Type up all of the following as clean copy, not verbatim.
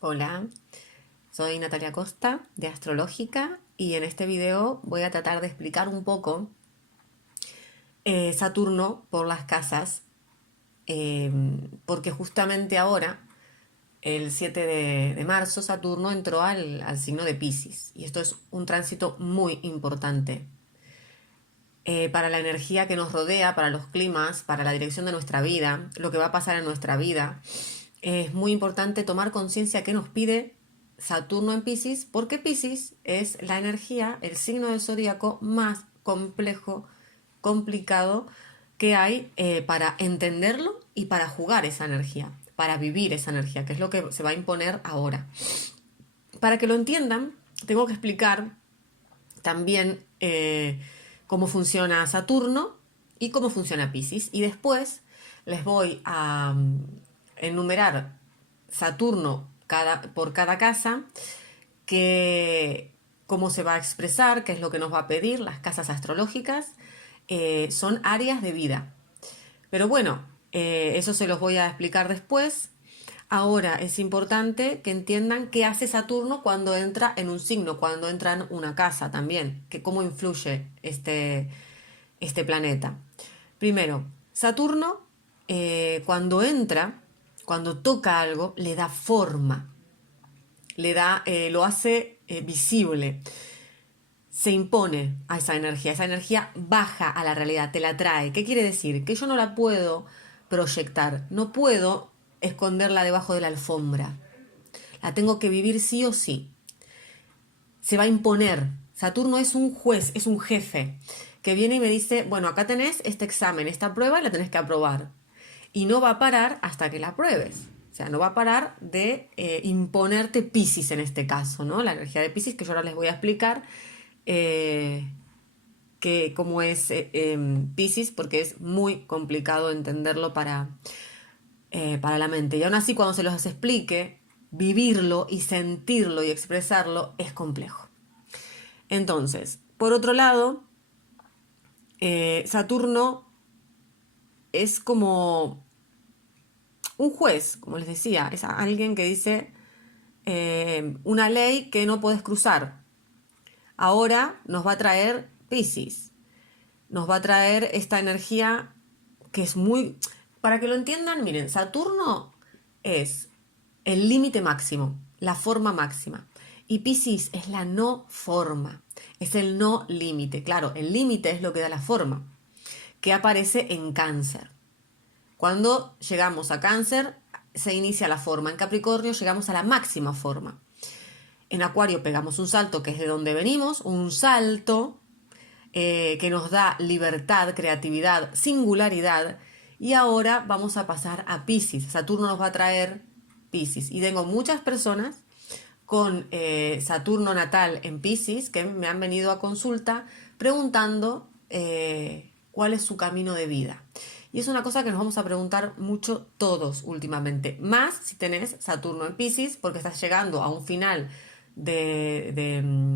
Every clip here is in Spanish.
Hola, soy Natalia Costa de Astrológica y en este video voy a tratar de explicar un poco Saturno por las casas, eh, porque justamente ahora, el 7 de marzo, Saturno entró al signo de Piscis y esto es un tránsito muy importante para la energía que nos rodea, para los climas, para la dirección de nuestra vida, lo que va a pasar en nuestra vida. Es muy importante tomar conciencia que nos pide Saturno en Piscis, porque Piscis es la energía, el signo del zodíaco más complejo, complicado que hay para entenderlo y para jugar esa energía, para vivir esa energía, que es lo que se va a imponer ahora. Para que lo entiendan, tengo que explicar también cómo funciona Saturno y cómo funciona Piscis. Y después les voy a enumerar Saturno por cada casa, que, cómo se va a expresar, qué es lo que nos va a pedir. Las casas astrológicas son áreas de vida. Pero bueno, eso se los voy a explicar después. Ahora es importante que entiendan qué hace Saturno cuando entra en un signo, cuando entra en una casa también, que cómo influye este planeta. Primero, Saturno cuando entra, cuando toca algo, le da forma, lo hace visible, se impone a esa energía baja a la realidad, te la trae. ¿Qué quiere decir? Que yo no la puedo proyectar, no puedo esconderla debajo de la alfombra, la tengo que vivir sí o sí. Se va a imponer. Saturno es un juez, es un jefe, que viene y me dice, bueno, acá tenés este examen, esta prueba, y la tenés que aprobar. Y no va a parar hasta que la apruebes. O sea, no va a parar de imponerte Piscis en este caso, ¿no? La energía de Piscis, que yo ahora les voy a explicar eh, cómo es Piscis, porque es muy complicado entenderlo para la mente. Y aún así, cuando se los explique, vivirlo y sentirlo y expresarlo es complejo. Entonces, por otro lado, Saturno es como un juez, como les decía, es alguien que dice una ley que no puedes cruzar. Ahora nos va a traer Piscis, nos va a traer esta energía que es muy... Para que lo entiendan, miren, Saturno es el límite máximo, la forma máxima. Y Piscis es la no forma, es el no límite. Claro, el límite es lo que da la forma, que aparece en Cáncer. Cuando llegamos a Cáncer, se inicia la forma. En Capricornio llegamos a la máxima forma. En Acuario pegamos un salto, que es de donde venimos, un salto que nos da libertad, creatividad, singularidad. Y ahora vamos a pasar a Piscis. Saturno nos va a traer Piscis. Y tengo muchas personas con Saturno natal en Piscis que me han venido a consulta preguntando cuál es su camino de vida. Y es una cosa que nos vamos a preguntar mucho todos últimamente. Más si tenés Saturno en Piscis, porque estás llegando a un final de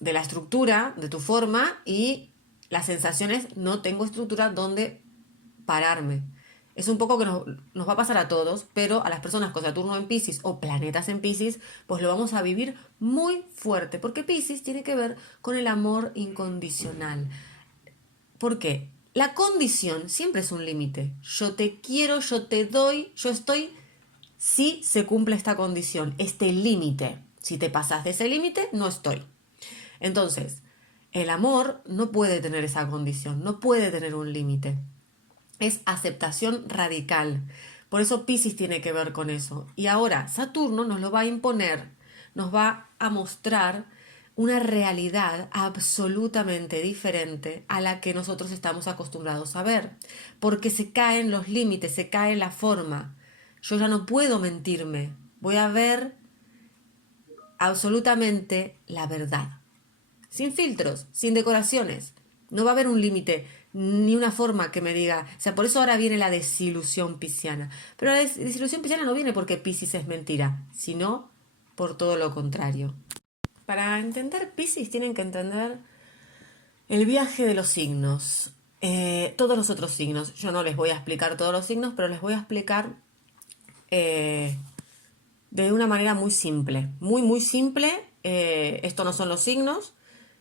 la estructura, de tu forma, y las sensaciones, no tengo estructura donde pararme. Es un poco que nos va a pasar a todos, pero a las personas con Saturno en Piscis o planetas en Piscis, pues lo vamos a vivir muy fuerte, porque Piscis tiene que ver con el amor incondicional. ¿Por qué? La condición siempre es un límite. Yo te quiero, yo te doy, yo estoy si se cumple esta condición, este límite. Si te pasas de ese límite, no estoy. Entonces, el amor no puede tener esa condición, no puede tener un límite. Es aceptación radical. Por eso Piscis tiene que ver con eso. Y ahora Saturno nos lo va a imponer, nos va a mostrar una realidad absolutamente diferente a la que nosotros estamos acostumbrados a ver, porque se caen los límites, se cae la forma. Yo ya no puedo mentirme, voy a ver absolutamente la verdad, sin filtros, sin decoraciones. No va a haber un límite ni una forma que me diga, o sea, por eso ahora viene la desilusión pisciana. Pero la desilusión pisciana no viene porque Piscis es mentira, sino por todo lo contrario. Para entender Piscis tienen que entender el viaje de los signos, todos los otros signos. Yo no les voy a explicar todos los signos, pero les voy a explicar eh, de una manera muy simple, muy, muy simple. Esto no son los signos,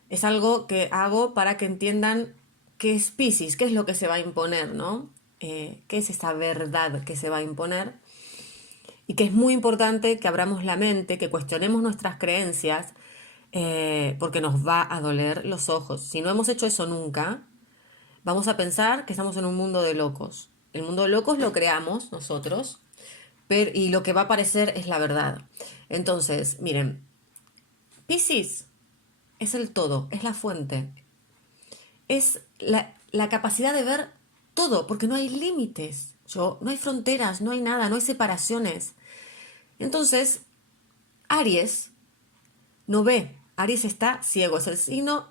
es algo que hago para que entiendan qué es Piscis, qué es lo que se va a imponer, ¿no? Qué es esa verdad que se va a imponer. Y que es muy importante que abramos la mente, que cuestionemos nuestras creencias, porque nos va a doler los ojos. Si no hemos hecho eso nunca, vamos a pensar que estamos en un mundo de locos. El mundo de locos lo creamos nosotros, y lo que va a aparecer es la verdad. Entonces, miren, Piscis es el todo, es la fuente, es la capacidad de ver todo, porque no hay límites, no hay fronteras, no hay nada, no hay separaciones. Entonces, Aries no ve, Aries está ciego, es el signo,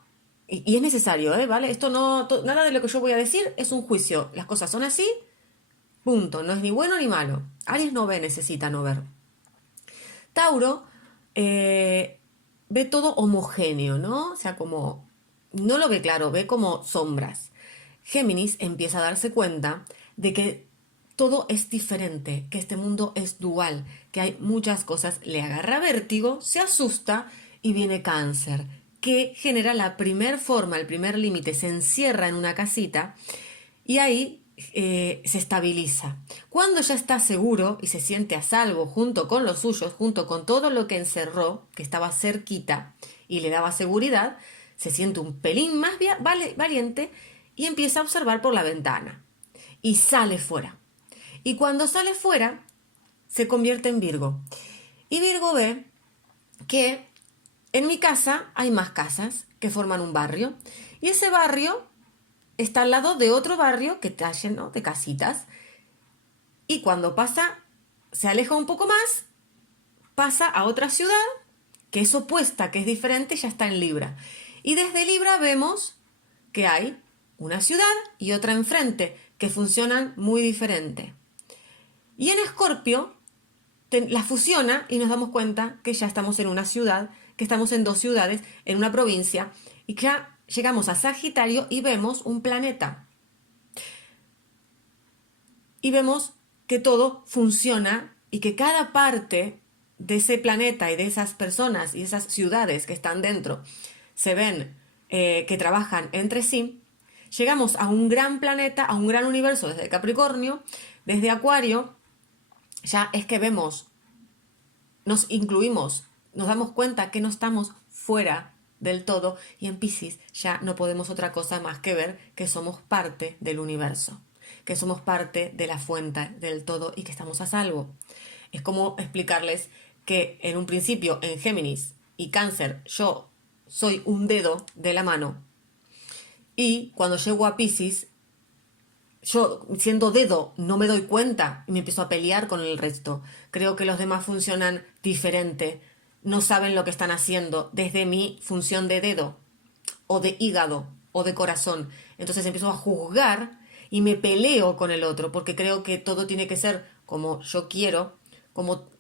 y es necesario, ¿vale? Esto no, nada de lo que yo voy a decir es un juicio, las cosas son así, punto, no es ni bueno ni malo. Aries no ve, necesita no ver. Tauro ve todo homogéneo, ¿no? O sea, como no lo ve claro, ve como sombras. Géminis empieza a darse cuenta de que todo es diferente, que este mundo es dual, que hay muchas cosas, le agarra vértigo, se asusta y viene Cáncer, que genera la primer forma, el primer límite, se encierra en una casita y ahí se estabiliza. Cuando ya está seguro y se siente a salvo junto con los suyos, junto con todo lo que encerró, que estaba cerquita y le daba seguridad, se siente un pelín más valiente y empieza a observar por la ventana. Y sale fuera. Y cuando sale fuera, se convierte en Virgo. Y Virgo ve que en mi casa hay más casas que forman un barrio. Y ese barrio está al lado de otro barrio que está lleno de casitas. Y cuando pasa, se aleja un poco más, pasa a otra ciudad que es opuesta, que es diferente, ya está en Libra. Y desde Libra vemos que hay una ciudad y otra enfrente, que funcionan muy diferente. Y en Escorpio la fusiona y nos damos cuenta que ya estamos en una ciudad, que estamos en dos ciudades, en una provincia, y que ya llegamos a Sagitario y vemos un planeta. Y vemos que todo funciona y que cada parte de ese planeta y de esas personas y esas ciudades que están dentro se ven que trabajan entre sí. Llegamos a un gran planeta, a un gran universo desde Capricornio, desde Acuario, ya es que vemos, nos incluimos, nos damos cuenta que no estamos fuera del todo y en Piscis ya no podemos otra cosa más que ver que somos parte del universo, que somos parte de la fuente del todo y que estamos a salvo. Es como explicarles que en un principio en Géminis y Cáncer yo soy un dedo de la mano y cuando llego a Piscis yo siendo dedo no me doy cuenta y me empiezo a pelear con el resto. Creo que los demás funcionan diferente, no saben lo que están haciendo desde mi función de dedo o de hígado o de corazón. Entonces empiezo a juzgar y me peleo con el otro porque creo que todo tiene que ser como yo quiero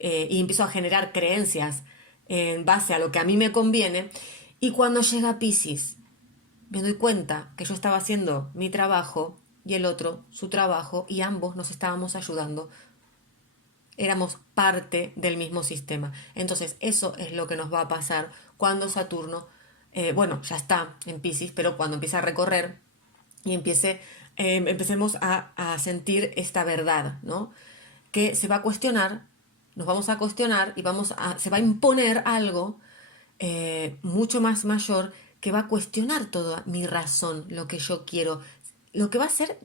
y empiezo a generar creencias en base a lo que a mí me conviene. Y cuando llega Piscis me doy cuenta que yo estaba haciendo mi trabajo y el otro su trabajo y ambos nos estábamos ayudando. Éramos parte del mismo sistema. Entonces eso es lo que nos va a pasar cuando Saturno, bueno, ya está en Piscis, pero cuando empiece a recorrer y empecemos a sentir esta verdad, ¿no? Que se va a cuestionar, nos vamos a cuestionar y se va a imponer algo mucho más mayor que va a cuestionar toda mi razón, lo que yo quiero. Lo que va a hacer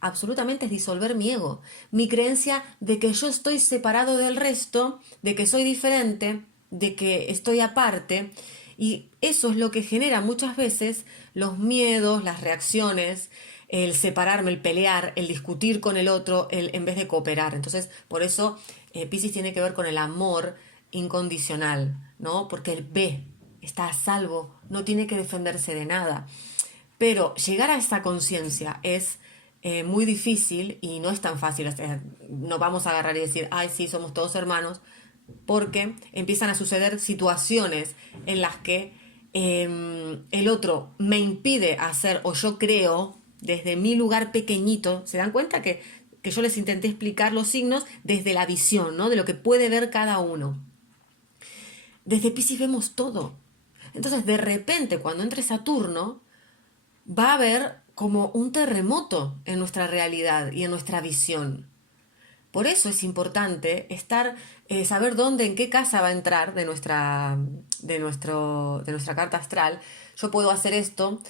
absolutamente es disolver mi ego, mi creencia de que yo estoy separado del resto, de que soy diferente, de que estoy aparte. Y eso es lo que genera muchas veces los miedos, las reacciones, el separarme, el pelear, el discutir con el otro, en vez de cooperar. Entonces, por eso Piscis tiene que ver con el amor incondicional, ¿no? Porque él ve, está a salvo, no tiene que defenderse de nada. Pero llegar a esta conciencia es muy difícil y no es tan fácil. O sea, no vamos a agarrar y decir, ay, sí, somos todos hermanos, porque empiezan a suceder situaciones en las que el otro me impide hacer o yo creo desde mi lugar pequeñito. ¿Se dan cuenta que que yo les intenté explicar los signos desde la visión, ¿no? De lo que puede ver cada uno. Desde Piscis vemos todo. Entonces, de repente, cuando entre Saturno, va a haber como un terremoto en nuestra realidad y en nuestra visión. Por eso es importante saber dónde, en qué casa va a entrar de nuestra carta astral. Yo puedo hacer esto.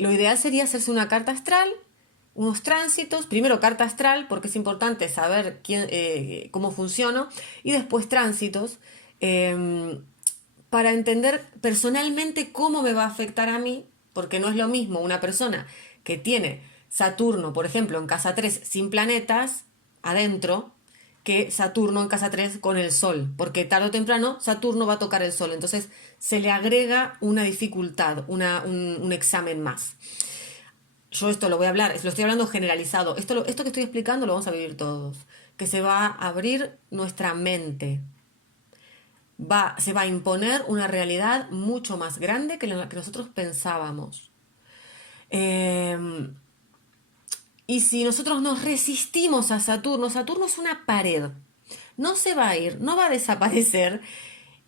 Lo ideal sería hacerse una carta astral, unos tránsitos. Primero carta astral, porque es importante saber cómo funciona, y después tránsitos, para entender personalmente cómo me va a afectar a mí, porque no es lo mismo una persona que tiene Saturno, por ejemplo, en casa 3 sin planetas adentro, que Saturno en casa 3 con el Sol, porque tarde o temprano Saturno va a tocar el Sol, entonces se le agrega una dificultad, un examen más. Yo esto lo voy a hablar, lo estoy hablando generalizado, esto que estoy explicando lo vamos a vivir todos, que se va a abrir nuestra mente, se va a imponer una realidad mucho más grande que la que nosotros pensábamos. Y si nosotros nos resistimos a Saturno, Saturno es una pared. No se va a ir, no va a desaparecer.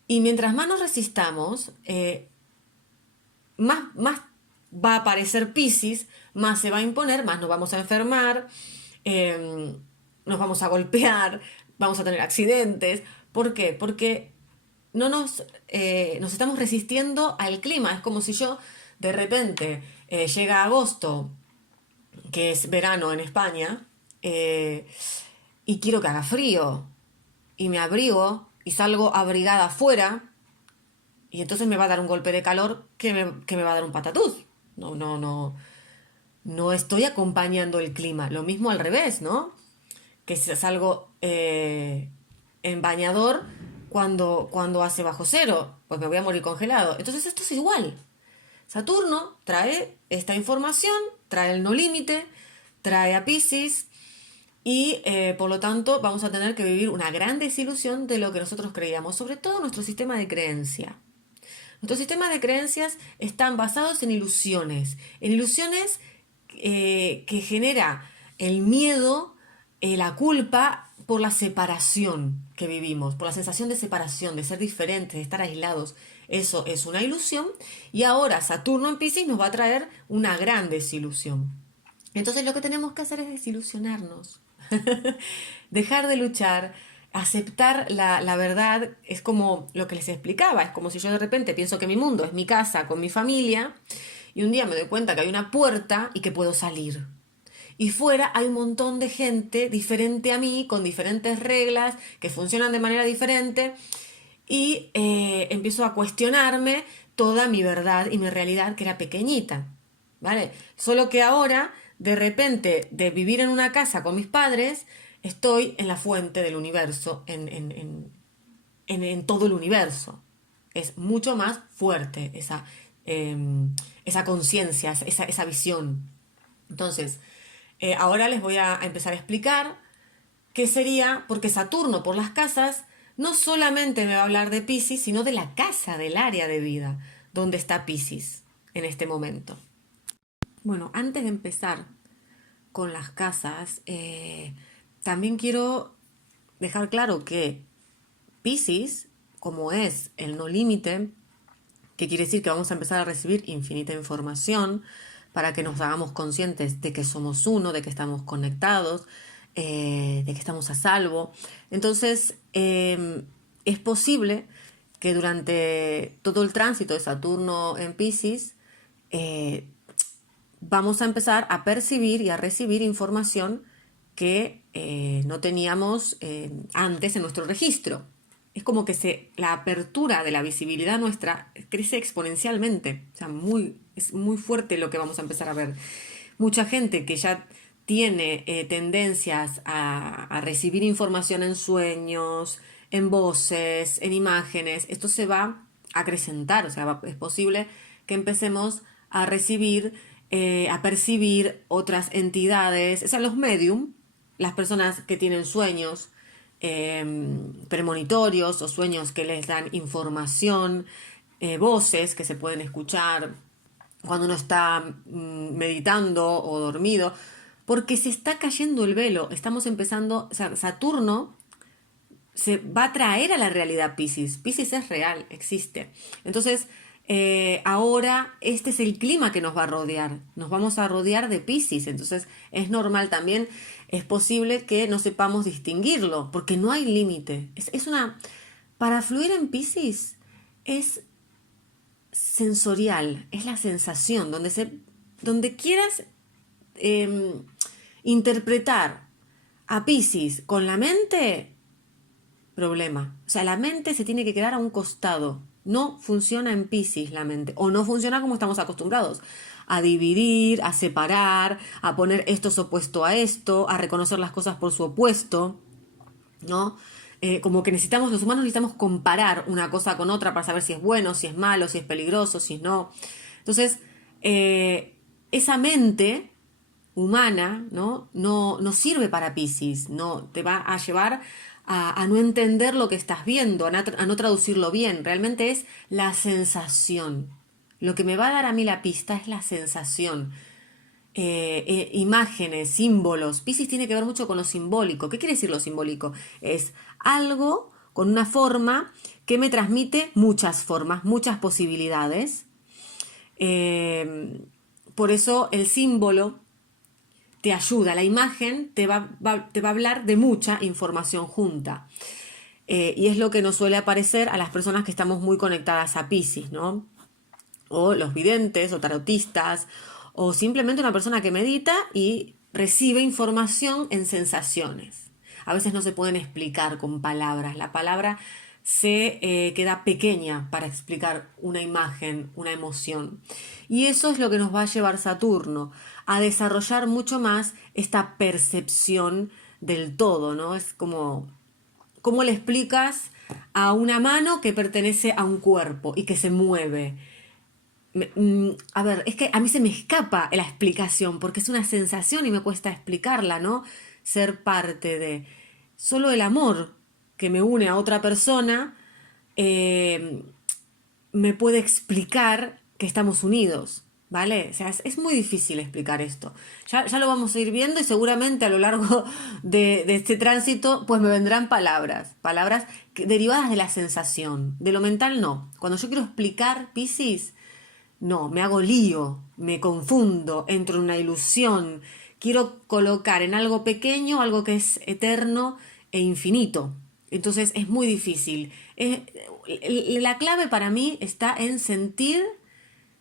Y mientras más nos resistamos, más va a aparecer Piscis, más se va a imponer, más nos vamos a enfermar, nos vamos a golpear, vamos a tener accidentes. ¿Por qué? Porque nos estamos resistiendo al clima. Es como si yo de repente llega agosto, que es verano en España, y quiero que haga frío, y me abrigo y salgo abrigada afuera, y entonces me va a dar un golpe de calor que me va a dar un patatús. No estoy acompañando el clima. Lo mismo al revés, ¿no? Que si salgo en bañador cuando hace bajo cero, pues me voy a morir congelado. Entonces esto es igual. Saturno trae esta información, trae el no límite, trae a Piscis, y por lo tanto vamos a tener que vivir una gran desilusión de lo que nosotros creíamos, sobre todo nuestro sistema de creencia. Nuestros sistemas de creencias están basados en ilusiones que genera el miedo, la culpa por la separación que vivimos, por la sensación de separación, de ser diferentes, de estar aislados. Eso es una ilusión, y ahora Saturno en Piscis nos va a traer una gran desilusión. Entonces lo que tenemos que hacer es desilusionarnos, dejar de luchar, aceptar la verdad. Es como lo que les explicaba, es como si yo de repente pienso que mi mundo es mi casa con mi familia, y un día me doy cuenta que hay una puerta y que puedo salir. Y fuera hay un montón de gente diferente a mí, con diferentes reglas, que funcionan de manera diferente, y empiezo a cuestionarme toda mi verdad y mi realidad, que era pequeñita, ¿vale? Solo que ahora, de repente, de vivir en una casa con mis padres, estoy en la fuente del universo, en todo el universo. Es mucho más fuerte esa conciencia, esa visión. Entonces, ahora les voy a empezar a explicar qué sería, porque Saturno por las casas no solamente me va a hablar de Piscis, sino de la casa, del área de vida donde está Piscis en este momento. Bueno, antes de empezar con las casas, también quiero dejar claro que Piscis, como es el no límite, que quiere decir que vamos a empezar a recibir infinita información para que nos hagamos conscientes de que somos uno, de que estamos conectados, de que estamos a salvo. Entonces, es posible que durante todo el tránsito de Saturno en Piscis, vamos a empezar a percibir y a recibir información que no teníamos antes en nuestro registro. Es como que la apertura de la visibilidad nuestra crece exponencialmente. O sea, es muy fuerte lo que vamos a empezar a ver. Mucha gente que ya tiene tendencias a recibir información en sueños, en voces, en imágenes. Esto se va a acrecentar. O sea, es posible que empecemos a recibir, a percibir otras entidades. O sea, los medium, las personas que tienen sueños premonitorios o sueños que les dan información, voces que se pueden escuchar cuando uno está meditando o dormido. porque se está cayendo el velo. Estamos empezando, o sea, Saturno se va a traer a la realidad Piscis. Piscis es real, existe. Entonces, ahora este es el clima que nos va a rodear. Nos vamos a rodear de Piscis. Entonces, es normal también, es posible que no sepamos distinguirlo, porque no hay límite. Para fluir en Piscis es sensorial, es la sensación, donde quieras eh, interpretar a Piscis con la mente, problema. O sea, la mente se tiene que quedar a un costado. No funciona en Piscis la mente. O no funciona como estamos acostumbrados. A dividir, a separar, a poner esto es opuesto a esto, a reconocer las cosas por su opuesto, ¿no? Como que los humanos necesitamos comparar una cosa con otra para saber si es bueno, si es malo, si es peligroso, si no. Entonces, esa mente humana, no sirve para Piscis, no te va a llevar a no entender lo que estás viendo, a no traducirlo bien. Realmente es la sensación. Lo que me va a dar a mí la pista es la sensación. Imágenes, símbolos. Piscis tiene que ver mucho con lo simbólico. ¿Qué quiere decir lo simbólico? Es algo con una forma que me transmite muchas formas, muchas posibilidades. Por eso el símbolo te ayuda, la imagen te va a hablar de mucha información junta. Y es lo que nos suele aparecer a las personas que estamos muy conectadas a Piscis, ¿no? O los videntes o tarotistas, o simplemente una persona que medita y recibe información en sensaciones. A veces no se pueden explicar con palabras. La palabra se queda pequeña para explicar una imagen, una emoción. Y eso es lo que nos va a llevar Saturno, a desarrollar mucho más esta percepción del todo, ¿no? Es como, ¿cómo le explicas a una mano que pertenece a un cuerpo y que se mueve? A ver, es que a mí se me escapa la explicación porque es una sensación y me cuesta explicarla, ¿no? Ser parte de solo el amor que me une a otra persona eh, me puede explicar que estamos unidos, ¿vale? O sea, es muy difícil explicar esto. Ya lo vamos a ir viendo y seguramente a lo largo de este tránsito pues me vendrán palabras derivadas de la sensación. De lo mental no. Cuando yo quiero explicar Piscis, no, me hago lío, me confundo, entro en una ilusión. Quiero colocar en algo pequeño algo que es eterno e infinito. Entonces es muy difícil. La clave para mí está en sentir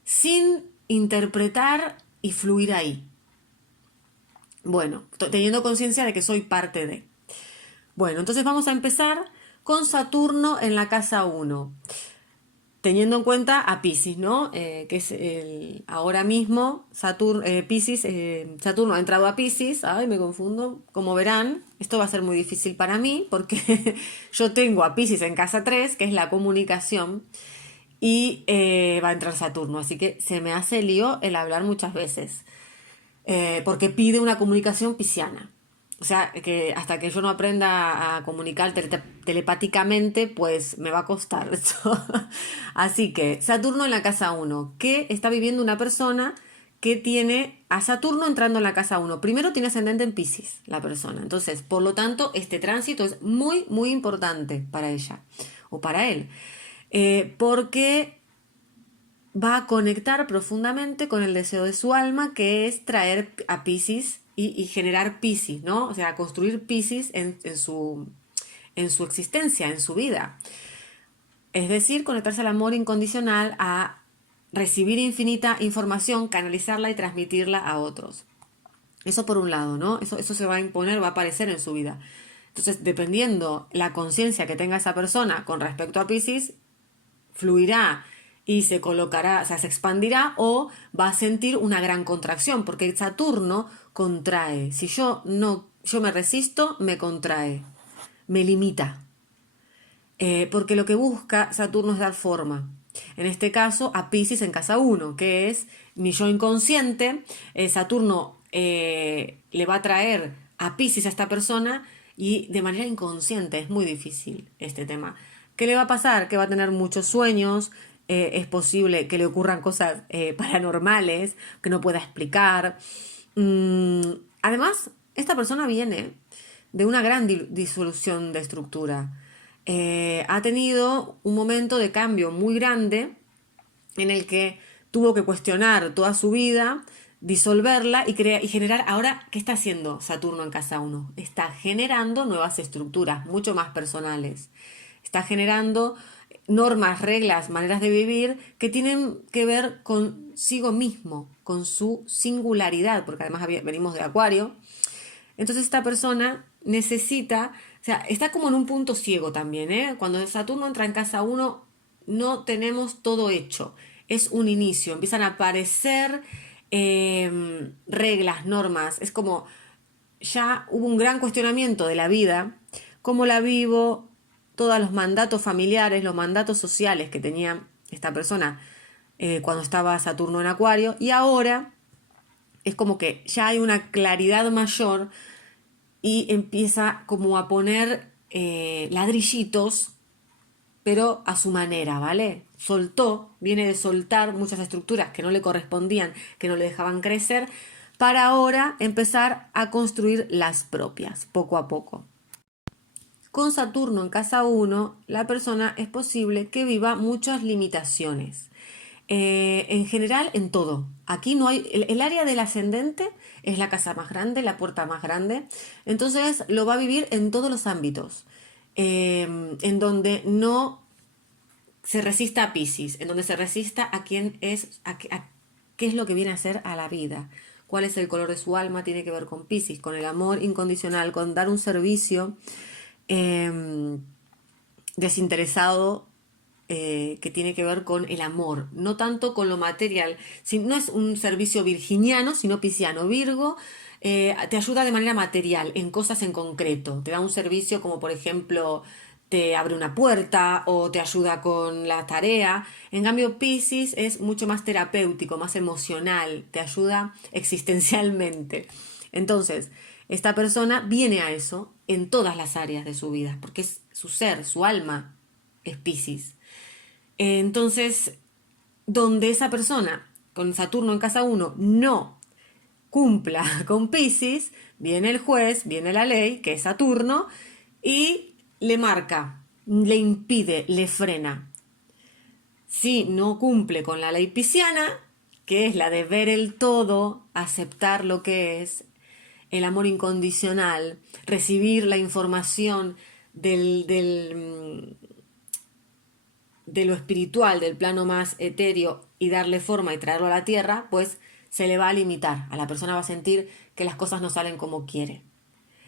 sin interpretar y fluir ahí. Bueno, teniendo conciencia de que soy parte de. Bueno, entonces vamos a empezar con Saturno en la casa 1. Teniendo en cuenta a Piscis, ¿no? Que es ahora mismo Piscis, Saturno ha entrado a Piscis, ay, me confundo, como verán, esto va a ser muy difícil para mí porque yo tengo a Piscis en casa 3, que es la comunicación, y va a entrar Saturno, así que se me hace lío el hablar muchas veces, porque pide una comunicación pisciana. O sea, que hasta que yo no aprenda a comunicar telepáticamente, pues me va a costar eso. Así que Saturno en la casa 1, que está viviendo una persona que tiene a Saturno entrando en la casa 1. Primero tiene ascendente en Piscis, la persona. Entonces, por lo tanto, este tránsito es muy, muy importante para ella o para él. Porque va a conectar profundamente con el deseo de su alma, que es traer a Piscis y generar Piscis, ¿no? O sea, construir Piscis en su existencia, en su vida. Es decir, conectarse al amor incondicional, a recibir infinita información, canalizarla y transmitirla a otros. Eso por un lado, ¿no? Eso se va a imponer, va a aparecer en su vida. Entonces, dependiendo la conciencia que tenga esa persona con respecto a Piscis, fluirá y se colocará, o sea, se expandirá o va a sentir una gran contracción, porque Saturno contrae. Si yo me resisto, me contrae, me limita. Porque lo que busca Saturno es dar forma. En este caso, a Piscis en casa 1, que es mi yo inconsciente. Saturno le va a traer a Piscis a esta persona y de manera inconsciente. Es muy difícil este tema. ¿Qué le va a pasar? Que va a tener muchos sueños. Es posible que le ocurran cosas paranormales que no pueda explicar. Además, esta persona viene de una gran disolución de estructura. Ha tenido un momento de cambio muy grande en el que tuvo que cuestionar toda su vida, disolverla y generar. Ahora, ¿qué está haciendo Saturno en casa 1? Está generando nuevas estructuras, mucho más personales. Está generando normas, reglas, maneras de vivir que tienen que ver consigo mismo, con su singularidad, porque además venimos de Acuario. Entonces esta persona necesita, o sea, está como en un punto ciego también, ¿eh? Cuando Saturno entra en casa 1, no tenemos todo hecho. Es un inicio, empiezan a aparecer reglas, normas. Es como ya hubo un gran cuestionamiento de la vida, cómo la vivo, todos los mandatos familiares, los mandatos sociales que tenía esta persona cuando estaba Saturno en Acuario, y ahora es como que ya hay una claridad mayor y empieza como a poner ladrillitos, pero a su manera, ¿vale? Soltó, viene de soltar muchas estructuras que no le correspondían, que no le dejaban crecer, para ahora empezar a construir las propias, poco a poco. Con Saturno en casa 1, la persona es posible que viva muchas limitaciones. En general, en todo. Aquí no hay. El área del ascendente es la casa más grande, la puerta más grande. Entonces lo va a vivir en todos los ámbitos. En donde no se resista a Piscis, en donde se resista a quién es, a qué es lo que viene a ser a la vida. Cuál es el color de su alma, tiene que ver con Piscis, con el amor incondicional, con dar un servicio eh, desinteresado que tiene que ver con el amor, no tanto con lo material. No es un servicio virginiano, sino pisciano. Virgo te ayuda de manera material, en cosas en concreto. Te da un servicio como, por ejemplo, te abre una puerta o te ayuda con la tarea. En cambio, Piscis es mucho más terapéutico, más emocional, te ayuda existencialmente. Entonces, esta persona viene a eso en todas las áreas de su vida, porque es su ser, su alma es Piscis. Entonces, donde esa persona con Saturno en casa 1 no cumpla con Piscis, viene el juez, viene la ley, que es Saturno, y le marca, le impide, le frena. Si no cumple con la ley pisciana, que es la de ver el todo, aceptar lo que es, el amor incondicional, recibir la información de lo espiritual, del plano más etéreo y darle forma y traerlo a la tierra, pues se le va a limitar. A la persona va a sentir que las cosas no salen como quiere.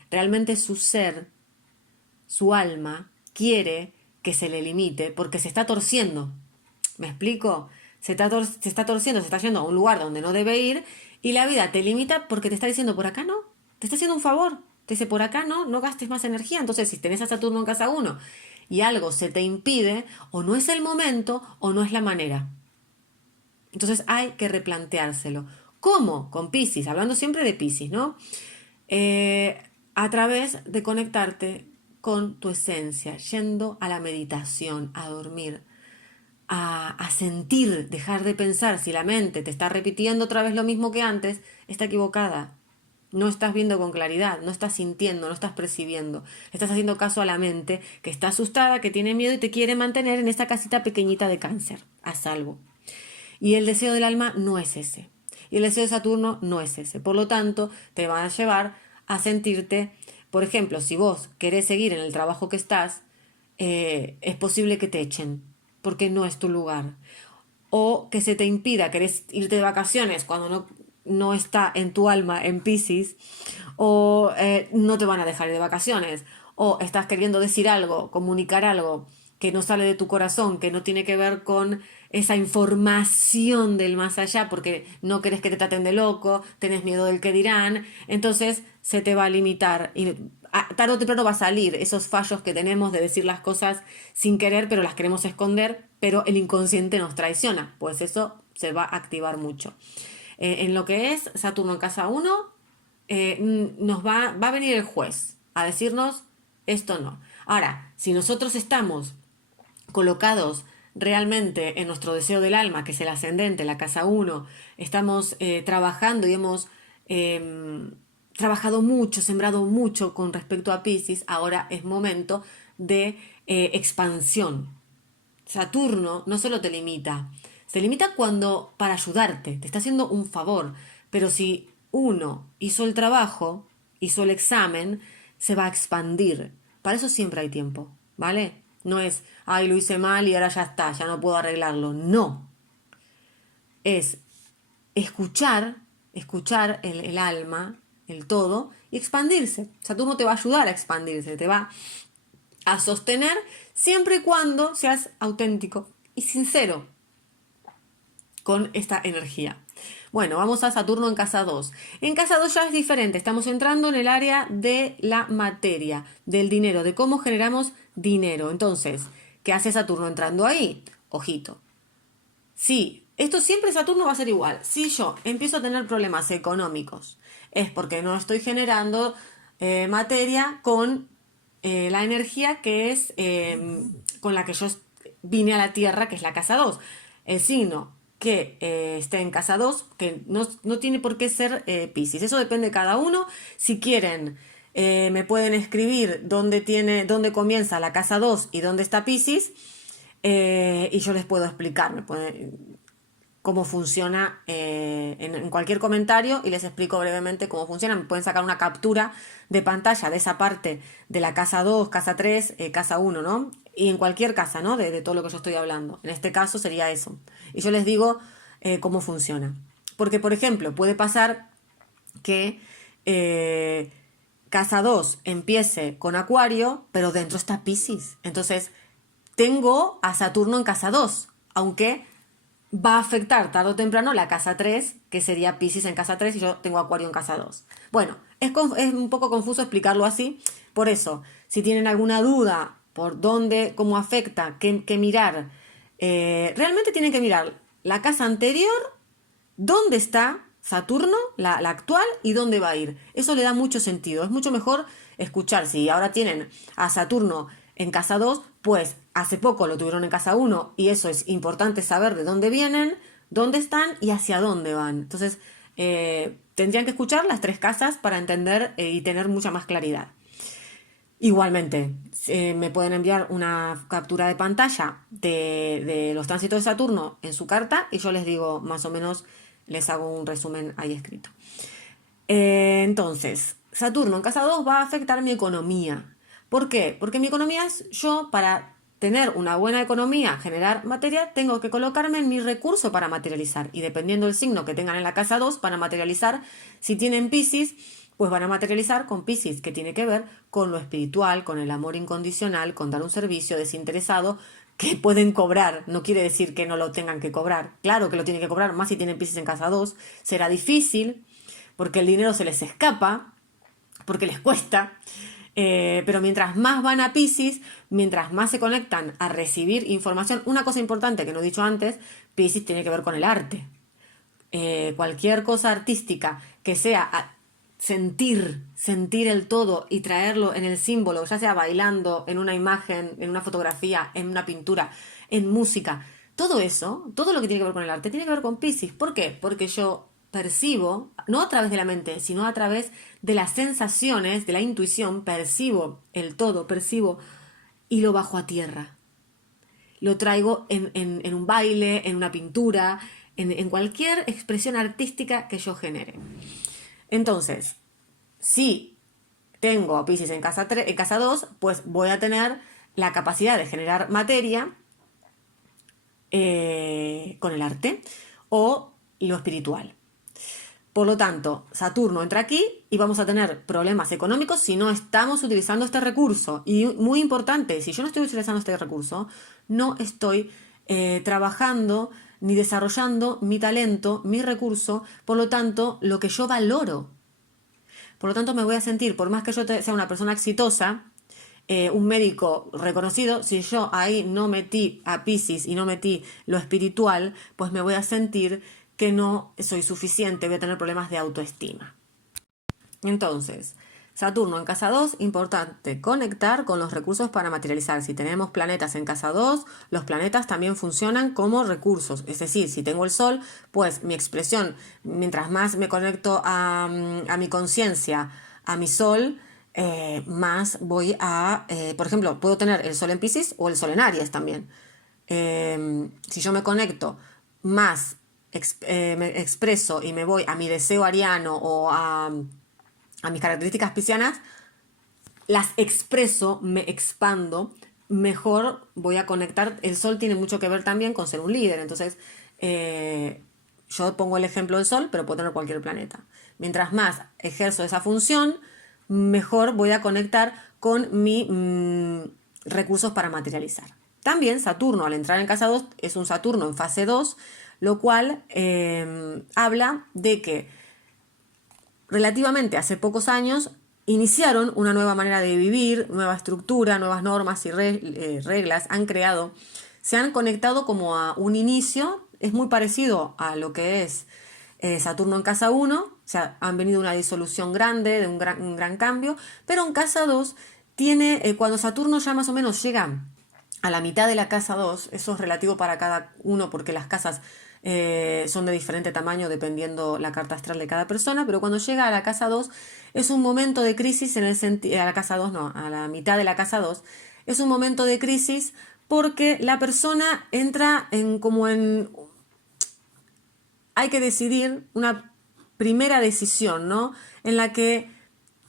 Realmente su ser, su alma, quiere que se le limite porque se está torciendo. ¿Me explico? Se está torciendo, se está yendo a un lugar donde no debe ir y la vida te limita porque te está diciendo por acá no, te está haciendo un favor. Te dice por acá no, no gastes más energía. Entonces, si tenés a Saturno en casa 1 y algo se te impide, o no es el momento o no es la manera. Entonces hay que replanteárselo. ¿Cómo? Con Piscis, hablando siempre de Piscis, ¿no? A través de conectarte con tu esencia, yendo a la meditación, a dormir, a sentir, dejar de pensar. Si la mente te está repitiendo otra vez lo mismo que antes, está equivocada. No estás viendo con claridad, no estás sintiendo, no estás percibiendo. Estás haciendo caso a la mente que está asustada, que tiene miedo y te quiere mantener en esta casita pequeñita de cáncer, a salvo. Y el deseo del alma no es ese. Y el deseo de Saturno no es ese. Por lo tanto, te van a llevar a sentirte, por ejemplo, si vos querés seguir en el trabajo que estás, es posible que te echen, porque no es tu lugar. O que se te impida, querés irte de vacaciones cuando no está en tu alma, en Piscis, o no te van a dejar ir de vacaciones, o estás queriendo decir algo, comunicar algo que no sale de tu corazón, que no tiene que ver con esa información del más allá, porque no querés que te traten de loco, tenés miedo del que dirán, entonces se te va a limitar y tarde o temprano va a salir esos fallos que tenemos de decir las cosas sin querer, pero las queremos esconder, pero el inconsciente nos traiciona, pues eso se va a activar mucho. En lo que es Saturno en casa 1, nos va a venir el juez a decirnos esto no. Ahora, si nosotros estamos colocados realmente en nuestro deseo del alma, que es el ascendente, la casa 1, estamos trabajando y hemos trabajado mucho, sembrado mucho con respecto a Piscis, ahora es momento de expansión. Saturno no solo te limita, se limita cuando para ayudarte, te está haciendo un favor, pero si uno hizo el trabajo, hizo el examen, se va a expandir. Para eso siempre hay tiempo, ¿vale? No es, ay, lo hice mal y ahora ya está, ya no puedo arreglarlo. No. Es escuchar el alma, el todo, y expandirse. Saturno te va a ayudar a expandirse, te va a sostener siempre y cuando seas auténtico y sincero con esta energía. Bueno, vamos a Saturno en casa 2. En casa 2 ya es diferente, estamos entrando en el área de la materia, del dinero, de cómo generamos dinero. Entonces, ¿qué hace Saturno entrando ahí? Ojito. Sí, esto siempre Saturno va a ser igual. Si yo empiezo a tener problemas económicos, es porque no estoy generando materia con la energía que es con la que yo vine a la Tierra, que es la casa 2. El signo que esté en casa 2, que no tiene por qué ser Piscis. Eso depende de cada uno. Si quieren, me pueden escribir dónde comienza la casa 2 y dónde está Piscis. Y yo les puedo explicar cómo funciona en cualquier comentario y les explico brevemente cómo funciona. Me pueden sacar una captura de pantalla de esa parte de la casa 2, casa 3, casa 1, ¿no? Y en cualquier casa, ¿no? De todo lo que yo estoy hablando. En este caso sería eso. Y yo les digo cómo funciona. Porque, por ejemplo, puede pasar que casa 2 empiece con Acuario, pero dentro está Piscis. Entonces, tengo a Saturno en casa 2, aunque va a afectar tarde o temprano la casa 3, que sería Piscis en casa 3 y yo tengo Acuario en casa 2. Bueno, es un poco confuso explicarlo así, por eso, si tienen alguna duda por dónde, cómo afecta, qué mirar, realmente tienen que mirar la casa anterior, dónde está Saturno, la actual, y dónde va a ir. Eso le da mucho sentido. Es mucho mejor escuchar. Si ahora tienen a Saturno en casa 2, pues hace poco lo tuvieron en casa 1 y eso es importante saber de dónde vienen, dónde están y hacia dónde van. Entonces, tendrían que escuchar las tres casas para entender y tener mucha más claridad. Igualmente, me pueden enviar una captura de pantalla de los tránsitos de Saturno en su carta y yo les digo más o menos, les hago un resumen ahí escrito. Entonces, Saturno en casa 2 va a afectar mi economía. ¿Por qué? Porque mi economía es yo, para tener una buena economía, generar materia, tengo que colocarme en mi recurso para materializar. Y dependiendo del signo que tengan en la casa 2, van a materializar. Si tienen Piscis, pues van a materializar con Piscis, que tiene que ver con lo espiritual, con el amor incondicional, con dar un servicio desinteresado que pueden cobrar. No quiere decir que no lo tengan que cobrar. Claro que lo tienen que cobrar, más si tienen Piscis en casa 2. Será difícil, porque el dinero se les escapa, porque les cuesta. Pero mientras más van a Piscis, mientras más se conectan a recibir información, una cosa importante que no he dicho antes, Piscis tiene que ver con el arte. Cualquier cosa artística que sea sentir el todo y traerlo en el símbolo, ya sea bailando, en una imagen, en una fotografía, en una pintura, en música, todo eso, todo lo que tiene que ver con el arte, tiene que ver con Piscis. ¿Por qué? Porque yo percibo, no a través de la mente, sino a través de las sensaciones, de la intuición, percibo el todo, percibo y lo bajo a tierra. Lo traigo en un baile, en una pintura, en cualquier expresión artística que yo genere. Entonces, si tengo a Piscis en casa 2, pues voy a tener la capacidad de generar materia con el arte o lo espiritual. Por lo tanto, Saturno entra aquí y vamos a tener problemas económicos si no estamos utilizando este recurso. Y muy importante, si yo no estoy utilizando este recurso, no estoy trabajando ni desarrollando mi talento, mi recurso, por lo tanto, lo que yo valoro. Por lo tanto, me voy a sentir, por más que yo sea una persona exitosa, un médico reconocido, si yo ahí no metí a Piscis y no metí lo espiritual, pues me voy a sentir que no soy suficiente, voy a tener problemas de autoestima. Entonces, Saturno en casa 2, importante conectar con los recursos para materializar. Si tenemos planetas en casa 2, los planetas también funcionan como recursos. Es decir, si tengo el Sol, pues mi expresión, mientras más me conecto a mi conciencia, a mi Sol, más voy a, por ejemplo, puedo tener el Sol en Piscis o el Sol en Aries también. Si yo me conecto más, me expreso y me voy a mi deseo ariano o a mis características piscianas, las expreso, me expando, mejor voy a conectar. El Sol tiene mucho que ver también con ser un líder. Entonces, yo pongo el ejemplo del Sol, pero puedo tener cualquier planeta. Mientras más ejerzo esa función, mejor voy a conectar con mis recursos para materializar. También Saturno, al entrar en casa 2, es un Saturno en fase 2, lo cual habla de que relativamente hace pocos años iniciaron una nueva manera de vivir, nueva estructura, nuevas normas y reglas, han creado, se han conectado como a un inicio, es muy parecido a lo que es Saturno en casa 1, o sea, han venido una disolución grande, de un gran cambio, pero en casa 2 tiene, cuando Saturno ya más o menos llega a la mitad de la casa 2, eso es relativo para cada uno porque las casas son de diferente tamaño dependiendo la carta astral de cada persona, pero cuando llega a la casa 2 es un momento de crisis en el sentido, a la casa 2 no, a la mitad de la casa 2, es un momento de crisis porque la persona entra hay que decidir una primera decisión, ¿no? En la que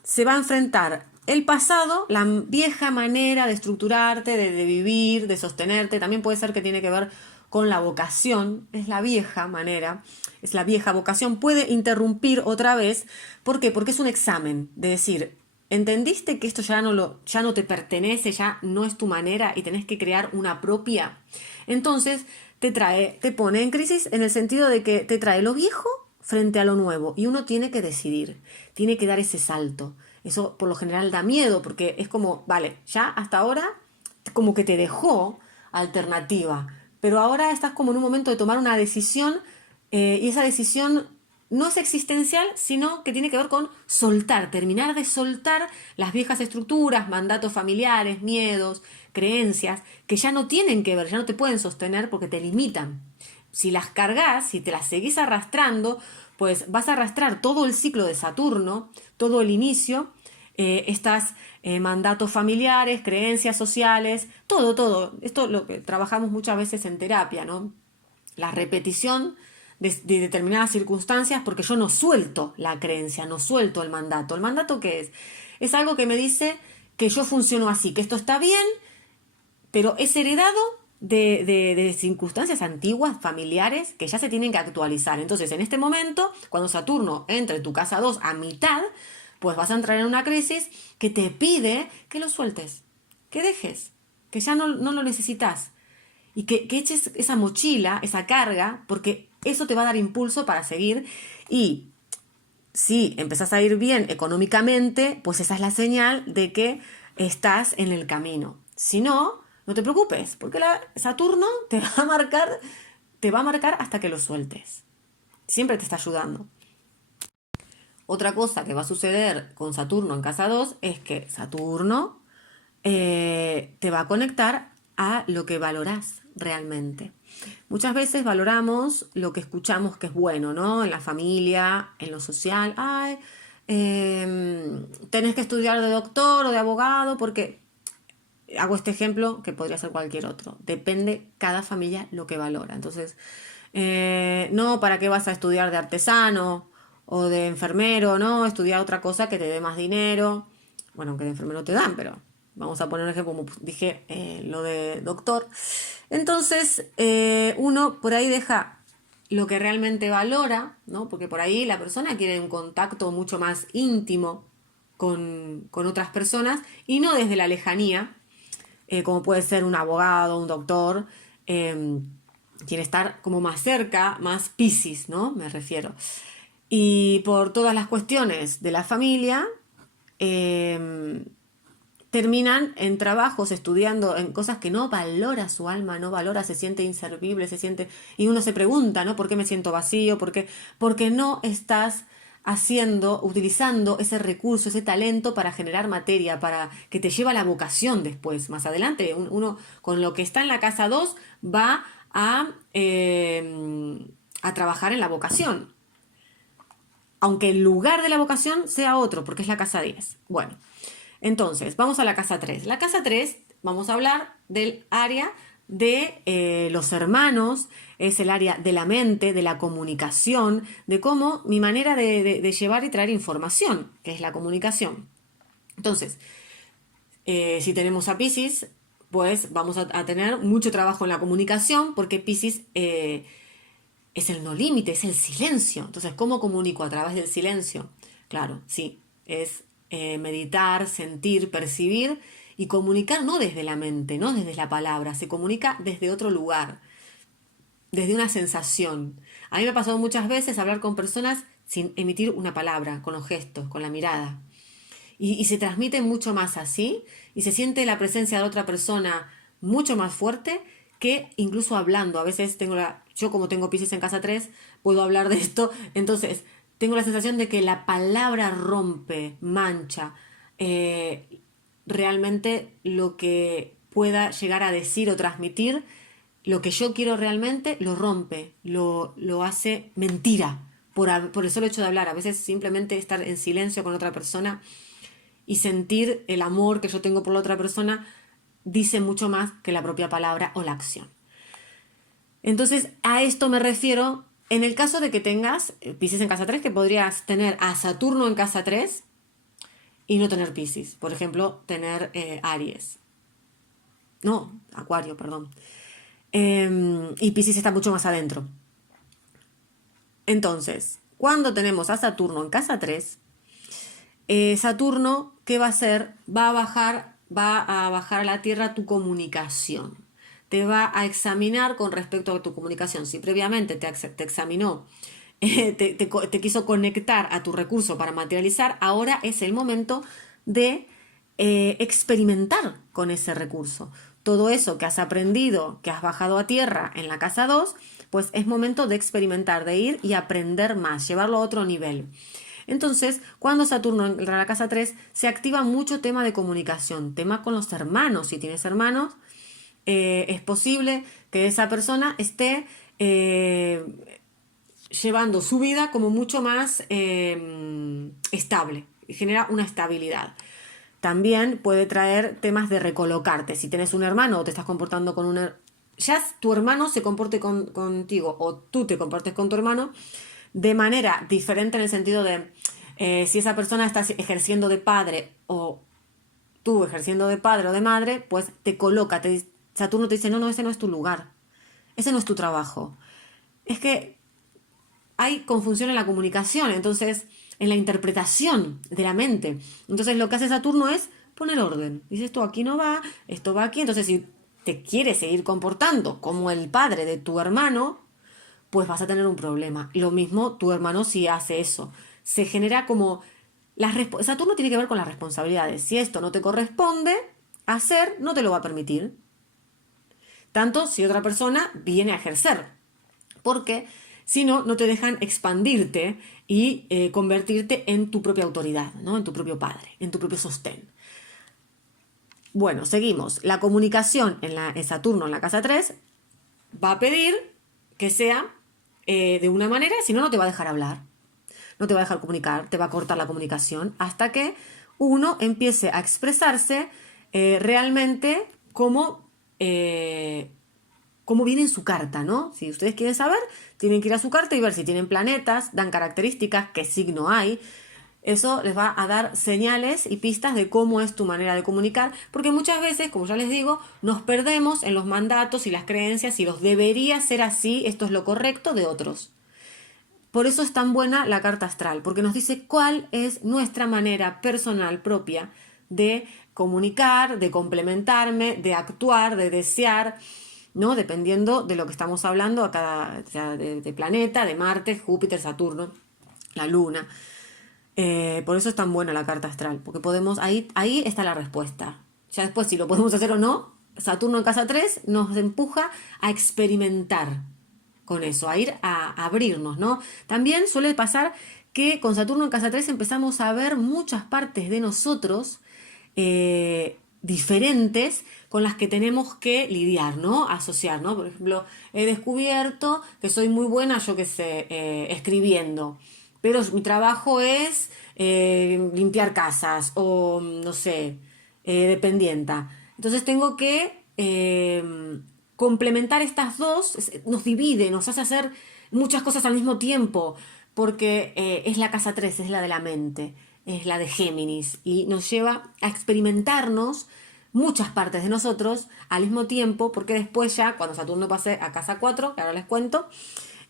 se va a enfrentar el pasado, la vieja manera de estructurarte, de vivir, de sostenerte. También puede ser que tiene que ver con la vocación, es la vieja manera, es la vieja vocación. Puede interrumpir otra vez. ¿Por qué? Porque es un examen de decir, ¿entendiste que esto ya no te pertenece, ya no es tu manera y tenés que crear una propia? Entonces te pone en crisis en el sentido de que te trae lo viejo frente a lo nuevo y uno tiene que decidir, tiene que dar ese salto. Eso por lo general da miedo porque es como, vale, ya hasta ahora como que te dejó alternativa, pero ahora estás como en un momento de tomar una decisión y esa decisión no es existencial, sino que tiene que ver con soltar, terminar de soltar las viejas estructuras, mandatos familiares, miedos, creencias, que ya no tienen que ver, ya no te pueden sostener porque te limitan. Si las cargas, si te las seguís arrastrando, pues vas a arrastrar todo el ciclo de Saturno, todo el inicio, estas mandatos familiares, creencias sociales, todo. Esto es lo que trabajamos muchas veces en terapia, ¿no? La repetición de determinadas circunstancias porque yo no suelto la creencia, no suelto el mandato. ¿El mandato qué es? Es algo que me dice que yo funciono así, que esto está bien, pero es heredado de circunstancias antiguas, familiares, que ya se tienen que actualizar. Entonces, en este momento, cuando Saturno entre en tu casa 2 a mitad, pues vas a entrar en una crisis que te pide que lo sueltes, que dejes, que ya no lo necesitas y que eches esa mochila, esa carga, porque eso te va a dar impulso para seguir. Y si empezás a ir bien económicamente, pues esa es la señal de que estás en el camino. Si no, no te preocupes, porque Saturno te va a marcar hasta que lo sueltes. Siempre te está ayudando. Otra cosa que va a suceder con Saturno en casa 2 es que Saturno te va a conectar a lo que valorás realmente. Muchas veces valoramos lo que escuchamos que es bueno, ¿no? En la familia, en lo social. Ay, tenés que estudiar de doctor o de abogado porque hago este ejemplo que podría ser cualquier otro. Depende cada familia lo que valora. Entonces, no, ¿para qué vas a estudiar de artesano o de enfermero? No, estudiar otra cosa que te dé más dinero. Bueno, aunque de enfermero te dan, pero vamos a poner un ejemplo, como dije, lo de doctor. Entonces, uno por ahí deja lo que realmente valora, ¿no? Porque por ahí la persona quiere un contacto mucho más íntimo con otras personas y no desde la lejanía, como puede ser un abogado, un doctor, quiere estar como más cerca, más Piscis, ¿no? Me refiero. Y por todas las cuestiones de la familia, terminan en trabajos, estudiando en cosas que no valora su alma, no valora, se siente inservible, se siente... Y uno se pregunta, ¿no? ¿Por qué me siento vacío? ¿Por qué? Porque no estás utilizando ese recurso, ese talento para generar materia, para que te lleva a la vocación después, más adelante. Uno con lo que está en la casa 2 va a trabajar en la vocación. Aunque el lugar de la vocación sea otro, porque es la casa 10. Bueno, entonces, vamos a la casa 3. La casa 3, vamos a hablar del área de los hermanos, es el área de la mente, de la comunicación, de cómo mi manera de llevar y traer información, que es la comunicación. Entonces, si tenemos a Piscis, pues vamos a tener mucho trabajo en la comunicación, porque Piscis es el no límite, es el silencio. Entonces, ¿cómo comunico a través del silencio? Claro, sí, es meditar, sentir, percibir y comunicar no desde la mente, no desde la palabra, se comunica desde otro lugar, desde una sensación. A mí me ha pasado muchas veces hablar con personas sin emitir una palabra, con los gestos, con la mirada. Y se transmite mucho más así y se siente la presencia de otra persona mucho más fuerte que incluso hablando. A veces yo como tengo Piscis en casa 3, puedo hablar de esto, entonces tengo la sensación de que la palabra rompe, mancha, realmente lo que pueda llegar a decir o transmitir, lo que yo quiero realmente, lo rompe, lo hace mentira por el solo hecho de hablar. A veces simplemente estar en silencio con otra persona y sentir el amor que yo tengo por la otra persona dice mucho más que la propia palabra o la acción. Entonces, a esto me refiero en el caso de que tengas Piscis en casa 3, que podrías tener a Saturno en casa 3 y no tener Piscis. Por ejemplo, tener Aries. No, Acuario, perdón. Y Piscis está mucho más adentro. Entonces, cuando tenemos a Saturno en casa 3, Saturno, ¿qué va a hacer? Va a bajar a la Tierra tu comunicación. Te va a examinar con respecto a tu comunicación. Si previamente te examinó, te quiso conectar a tu recurso para materializar, ahora es el momento de experimentar con ese recurso. Todo eso que has aprendido, que has bajado a tierra en la casa 2, pues es momento de experimentar, de ir y aprender más, llevarlo a otro nivel. Entonces, cuando Saturno entra a la casa 3, se activa mucho tema de comunicación, tema con los hermanos. Si tienes hermanos, es posible que esa persona esté llevando su vida como mucho más estable, genera una estabilidad. También puede traer temas de recolocarte. Si tienes un hermano o te estás comportando con un ya tu hermano se comporte contigo o tú te comportes con tu hermano de manera diferente en el sentido de si esa persona está ejerciendo de padre o tú ejerciendo de padre o de madre, pues te coloca, Saturno te dice, no, ese no es tu lugar, ese no es tu trabajo. Es que hay confusión en la comunicación, entonces en la interpretación de la mente. Entonces lo que hace Saturno es poner orden. Dice, esto aquí no va, esto va aquí. Entonces si te quieres seguir comportando como el padre de tu hermano, pues vas a tener un problema. Lo mismo tu hermano si hace eso. Se genera como... Saturno tiene que ver con las responsabilidades. Si esto no te corresponde hacer, no te lo va a permitir. Tanto si otra persona viene a ejercer. Porque si no, no te dejan expandirte y convertirte en tu propia autoridad, ¿no? En tu propio padre, en tu propio sostén. Bueno, seguimos. La comunicación en Saturno en la casa 3 va a pedir que sea de una manera, si no, no te va a dejar hablar, no te va a dejar comunicar, te va a cortar la comunicación hasta que uno empiece a expresarse realmente como viene en su carta, ¿no? Si ustedes quieren saber, tienen que ir a su carta y ver si tienen planetas, dan características, qué signo hay. Eso les va a dar señales y pistas de cómo es tu manera de comunicar, porque muchas veces, como ya les digo, nos perdemos en los mandatos y las creencias y los debería ser así, esto es lo correcto de otros. Por eso es tan buena la carta astral, porque nos dice cuál es nuestra manera personal propia de comunicar, de complementarme, de actuar, de desear, ¿no? Dependiendo de lo que estamos hablando, o sea, de planeta, de Marte, Júpiter, Saturno, la Luna. Por eso es tan buena la carta astral, porque ahí está la respuesta. Ya después, si lo podemos hacer o no, Saturno en casa 3 nos empuja a experimentar con eso, a ir a abrirnos, ¿no? También suele pasar que con Saturno en casa 3 empezamos a ver muchas partes de nosotros diferentes con las que tenemos que lidiar, ¿no? Asociar, ¿no? Por ejemplo, he descubierto que soy muy buena, yo qué sé, escribiendo, pero mi trabajo es limpiar casas o, no sé, dependienta. Entonces tengo que complementar estas dos, nos divide, nos hace hacer muchas cosas al mismo tiempo, porque es la casa 3, es la de la mente, es la de Géminis, y nos lleva a experimentarnos muchas partes de nosotros al mismo tiempo, porque después ya, cuando Saturno pase a casa 4, que ahora les cuento,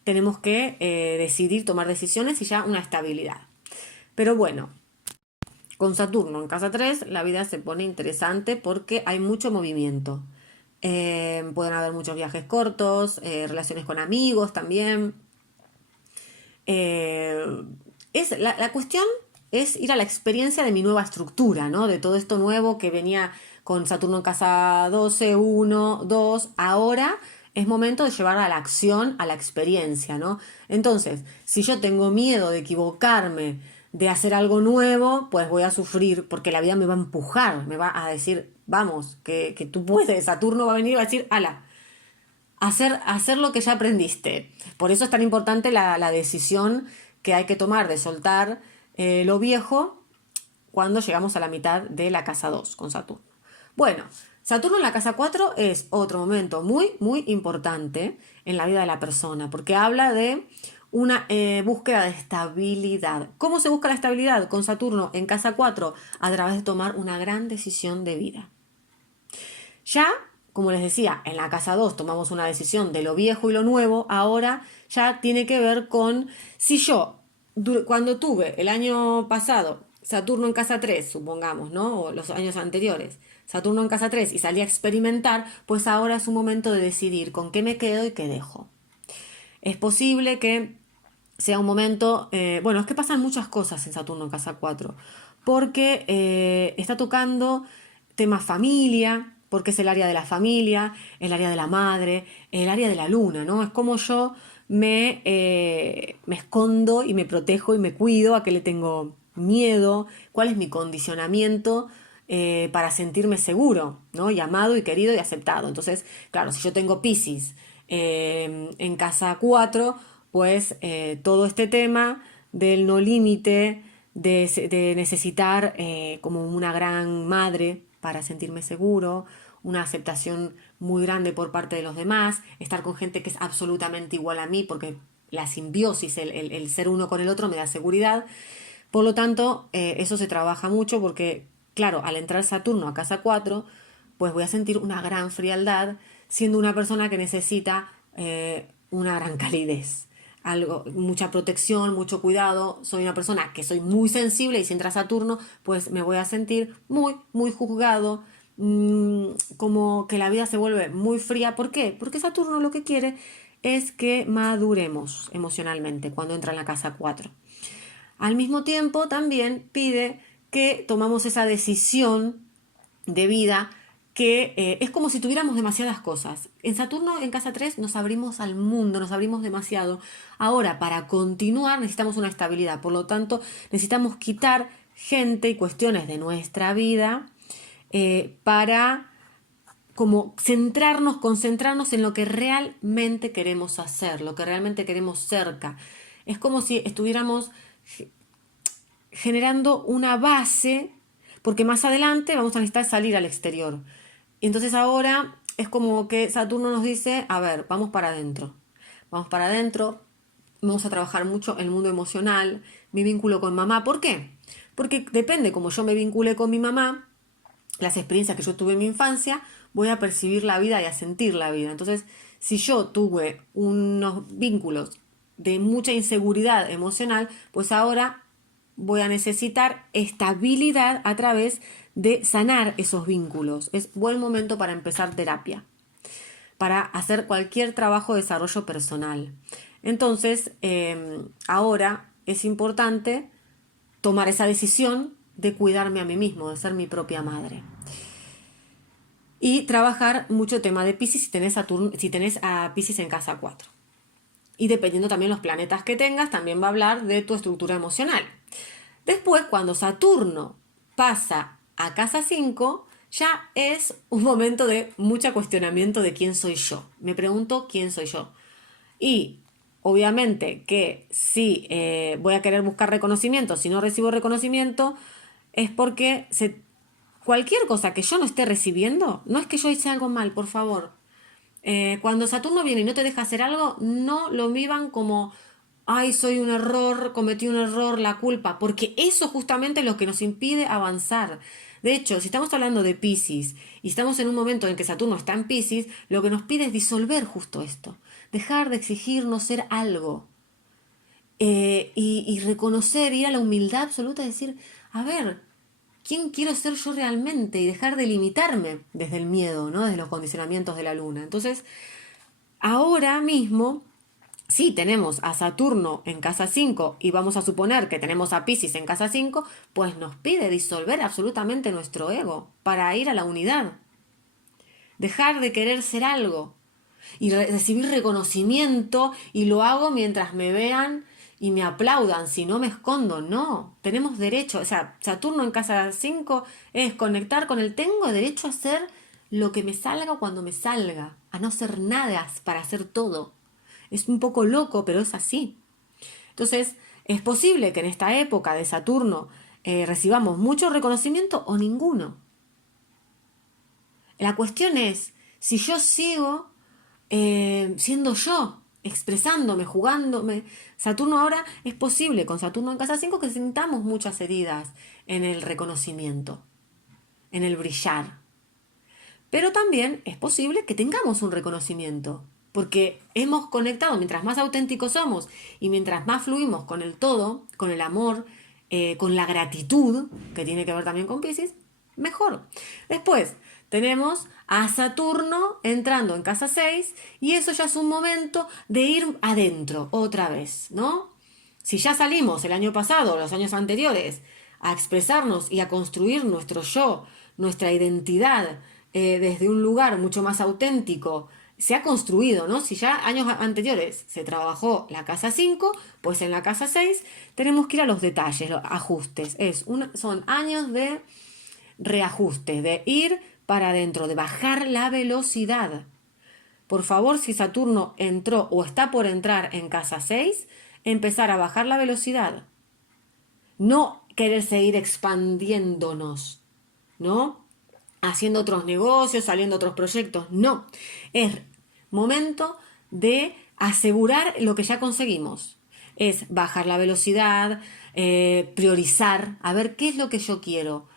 tenemos que decidir, tomar decisiones y ya una estabilidad. Pero bueno, con Saturno en casa 3 la vida se pone interesante porque hay mucho movimiento. Pueden haber muchos viajes cortos, relaciones con amigos también. Eh, la cuestión es ir a la experiencia de mi nueva estructura, ¿no? De todo esto nuevo que venía con Saturno en casa 12, 1, 2. Ahora es momento de llevar a la acción, a la experiencia, ¿no? Entonces, si yo tengo miedo de equivocarme, de hacer algo nuevo, pues voy a sufrir porque la vida me va a empujar, me va a decir, vamos, que tú puedes. Saturno va a venir y va a decir, ala, hacer lo que ya aprendiste. Por eso es tan importante la decisión que hay que tomar de soltar lo viejo cuando llegamos a la mitad de la casa 2 con Saturno. Bueno, Saturno en la casa 4 es otro momento muy, muy importante en la vida de la persona, porque habla de una búsqueda de estabilidad. ¿Cómo se busca la estabilidad con Saturno en casa 4? A través de tomar una gran decisión de vida. Ya, como les decía, en la casa 2 tomamos una decisión de lo viejo y lo nuevo, ahora ya tiene que ver con si yo, cuando tuve el año pasado Saturno en casa 3, supongamos, ¿no? O los años anteriores, Saturno en casa 3 y salí a experimentar, pues ahora es un momento de decidir con qué me quedo y qué dejo. Es posible que sea un momento, bueno, es que pasan muchas cosas en Saturno en casa 4, porque está tocando temas familia, porque es el área de la familia, el área de la madre, el área de la luna, ¿no? Es como yo me escondo y me protejo y me cuido, a qué le tengo miedo, cuál es mi condicionamiento para sentirme seguro, ¿no? Y amado y querido y aceptado. Entonces, claro, si yo tengo Piscis en casa 4, pues todo este tema del no límite, de necesitar como una gran madre para sentirme seguro, una aceptación muy grande por parte de los demás, estar con gente que es absolutamente igual a mí, porque la simbiosis, el ser uno con el otro me da seguridad. Por lo tanto, eso se trabaja mucho porque, claro, al entrar Saturno a casa 4, pues voy a sentir una gran frialdad, siendo una persona que necesita una gran calidez, algo, mucha protección, mucho cuidado. Soy una persona que soy muy sensible y si entra Saturno, pues me voy a sentir muy, muy juzgado, como que la vida se vuelve muy fría. ¿Por qué? Porque Saturno lo que quiere es que maduremos emocionalmente cuando entra en la casa 4. Al mismo tiempo, también pide que tomamos esa decisión de vida que es como si tuviéramos demasiadas cosas. En Saturno, en casa 3, nos abrimos al mundo, nos abrimos demasiado. Ahora, para continuar, necesitamos una estabilidad. Por lo tanto, necesitamos quitar gente y cuestiones de nuestra vida para como centrarnos, concentrarnos en lo que realmente queremos hacer, lo que realmente queremos cerca. Es como si estuviéramos generando una base, porque más adelante vamos a necesitar salir al exterior. Y entonces ahora es como que Saturno nos dice, a ver, vamos para adentro, vamos a trabajar mucho el mundo emocional, mi vínculo con mamá. ¿Por qué? Porque depende como yo me vincule con mi mamá, las experiencias que yo tuve en mi infancia, voy a percibir la vida y a sentir la vida. Entonces, si yo tuve unos vínculos de mucha inseguridad emocional, pues ahora voy a necesitar estabilidad a través de sanar esos vínculos. Es buen momento para empezar terapia, para hacer cualquier trabajo de desarrollo personal. Entonces, ahora es importante tomar esa decisión de cuidarme a mí mismo, de ser mi propia madre. Y trabajar mucho tema de Piscis si tenés a Piscis en casa 4. Y dependiendo también los planetas que tengas, también va a hablar de tu estructura emocional. Después, cuando Saturno pasa a casa 5, ya es un momento de mucho cuestionamiento de quién soy yo. Me pregunto quién soy yo. Y obviamente que si voy a querer buscar reconocimiento, si no recibo reconocimiento, es porque cualquier cosa que yo no esté recibiendo, no es que yo hice algo mal, por favor. Cuando Saturno viene y no te deja hacer algo, no lo vivan como, ay, soy un error, cometí un error, la culpa, porque eso justamente es lo que nos impide avanzar. De hecho, si estamos hablando de Piscis y estamos en un momento en que Saturno está en Piscis, lo que nos pide es disolver justo esto, dejar de exigirnos ser algo, y reconocer, ir a la humildad absoluta, decir, a ver, ¿quién quiero ser yo realmente? Y dejar de limitarme desde el miedo, ¿no? Desde los condicionamientos de la luna. Entonces, ahora mismo, si tenemos a Saturno en casa 5 y vamos a suponer que tenemos a Piscis en casa 5, pues nos pide disolver absolutamente nuestro ego para ir a la unidad. Dejar de querer ser algo y recibir reconocimiento, y lo hago mientras me vean y me aplaudan, si no me escondo. No, tenemos derecho, o sea, Saturno en casa 5 es conectar con el tengo derecho a hacer lo que me salga cuando me salga, a no ser nada para hacer todo. Es un poco loco, pero es así. Entonces, es posible que en esta época de Saturno recibamos mucho reconocimiento o ninguno. La cuestión es si yo sigo siendo yo, expresándome, jugándome. Saturno ahora es posible, con Saturno en casa 5, que sintamos muchas heridas en el reconocimiento, en el brillar. Pero también es posible que tengamos un reconocimiento, porque hemos conectado, mientras más auténticos somos y mientras más fluimos con el todo, con el amor, con la gratitud, que tiene que ver también con Piscis, mejor. Después tenemos a Saturno entrando en casa 6 y eso ya es un momento de ir adentro otra vez, ¿no? Si ya salimos el año pasado, los años anteriores, a expresarnos y a construir nuestro yo, nuestra identidad, desde un lugar mucho más auténtico, se ha construido, ¿no? Si ya años anteriores se trabajó la casa 5, pues en la casa 6 tenemos que ir a los detalles, los ajustes. Son años de reajuste, de ir para adentro, de bajar la velocidad. Por favor, si Saturno entró o está por entrar en casa 6, empezar a bajar la velocidad. No querer seguir expandiéndonos, ¿no? Haciendo otros negocios, saliendo otros proyectos. No. Es momento de asegurar lo que ya conseguimos. Es bajar la velocidad, priorizar, a ver qué es lo que yo quiero.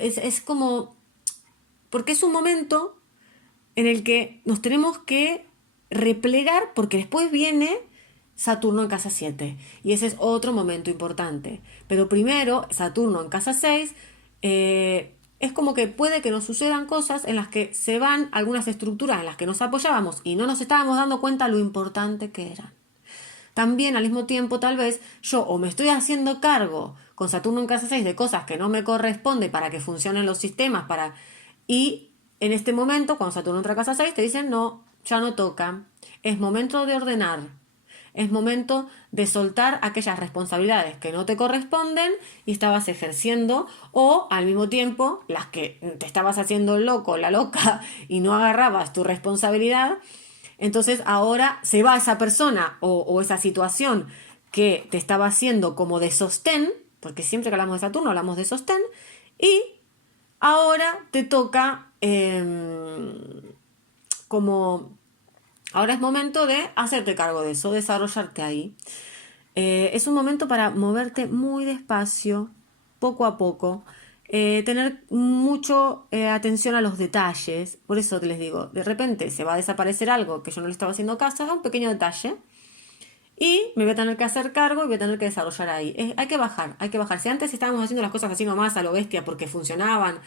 Es como, porque es un momento en el que nos tenemos que replegar, porque después viene Saturno en casa 7 y ese es otro momento importante. Pero primero, Saturno en casa 6, es como que puede que nos sucedan cosas en las que se van algunas estructuras en las que nos apoyábamos y no nos estábamos dando cuenta lo importante que eran. También al mismo tiempo, tal vez yo o me estoy haciendo cargo con Saturno en casa 6 de cosas que no me corresponde para que funcionen los sistemas, y en este momento, cuando Saturno entra a casa 6, te dicen no, ya no toca. Es momento de ordenar. Es momento de soltar aquellas responsabilidades que no te corresponden y estabas ejerciendo, o al mismo tiempo las que te estabas haciendo loco, la loca, y no agarrabas tu responsabilidad. Entonces ahora se va esa persona o esa situación que te estaba haciendo como de sostén, porque siempre que hablamos de Saturno hablamos de sostén, y ahora te toca como... Ahora es momento de hacerte cargo de eso, desarrollarte ahí. Es un momento para moverte muy despacio, poco a poco, tener mucho atención a los detalles. Por eso te les digo, de repente se va a desaparecer algo que yo no le estaba haciendo caso, es un pequeño detalle, y me voy a tener que hacer cargo y voy a tener que desarrollar ahí. Hay que bajar, hay que bajar. Si antes estábamos haciendo las cosas así nomás a lo bestia porque funcionaban,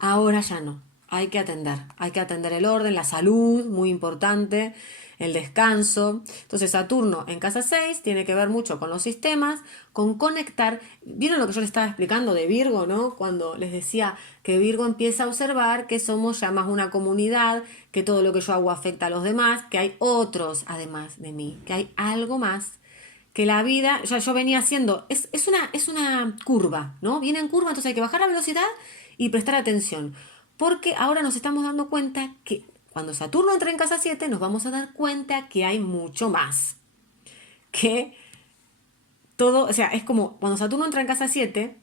ahora ya no. hay que atender el orden, la salud, muy importante, el descanso. Entonces Saturno en casa 6 tiene que ver mucho con los sistemas, con conectar. ¿Vieron lo que yo les estaba explicando de Virgo, no? Cuando les decía que Virgo empieza a observar que somos ya más una comunidad, que todo lo que yo hago afecta a los demás, que hay otros además de mí, que hay algo más, que la vida, ya yo venía haciendo, es una curva, ¿no? Viene en curva, entonces hay que bajar la velocidad y prestar atención. Porque ahora nos estamos dando cuenta que cuando Saturno entra en casa 7 nos vamos a dar cuenta que hay mucho más. Que todo, o sea, es como cuando Saturno entra en casa 7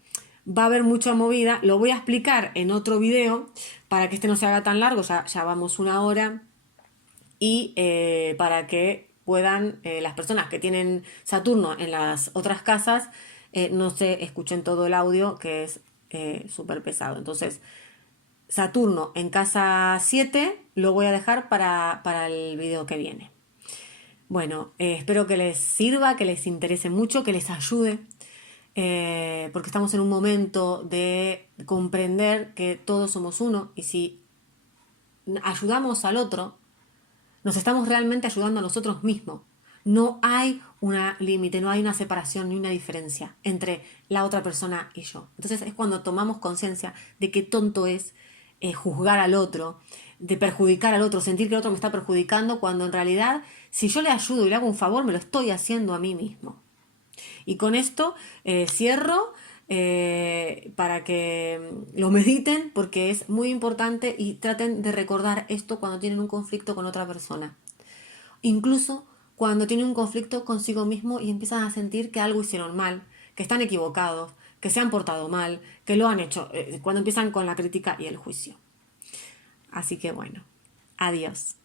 va a haber mucha movida. Lo voy a explicar en otro video para que este no se haga tan largo, ya vamos una hora. Y para que puedan las personas que tienen Saturno en las otras casas no se escuchen todo el audio que es súper pesado. Entonces, Saturno en casa 7 lo voy a dejar para el video que viene. Bueno, espero que les sirva, que les interese mucho, que les ayude, porque estamos en un momento de comprender que todos somos uno y si ayudamos al otro, nos estamos realmente ayudando a nosotros mismos. No hay una límite, no hay una separación ni una diferencia entre la otra persona y yo. Entonces es cuando tomamos conciencia de qué tonto es juzgar al otro, de perjudicar al otro, sentir que el otro me está perjudicando, cuando en realidad si yo le ayudo y le hago un favor, me lo estoy haciendo a mí mismo. Y con esto cierro para que lo mediten porque es muy importante y traten de recordar esto cuando tienen un conflicto con otra persona. Incluso cuando tienen un conflicto consigo mismo y empiezan a sentir que algo hicieron mal, que están equivocados, que se han portado mal, que lo han hecho, cuando empiezan con la crítica y el juicio. Así que bueno, adiós.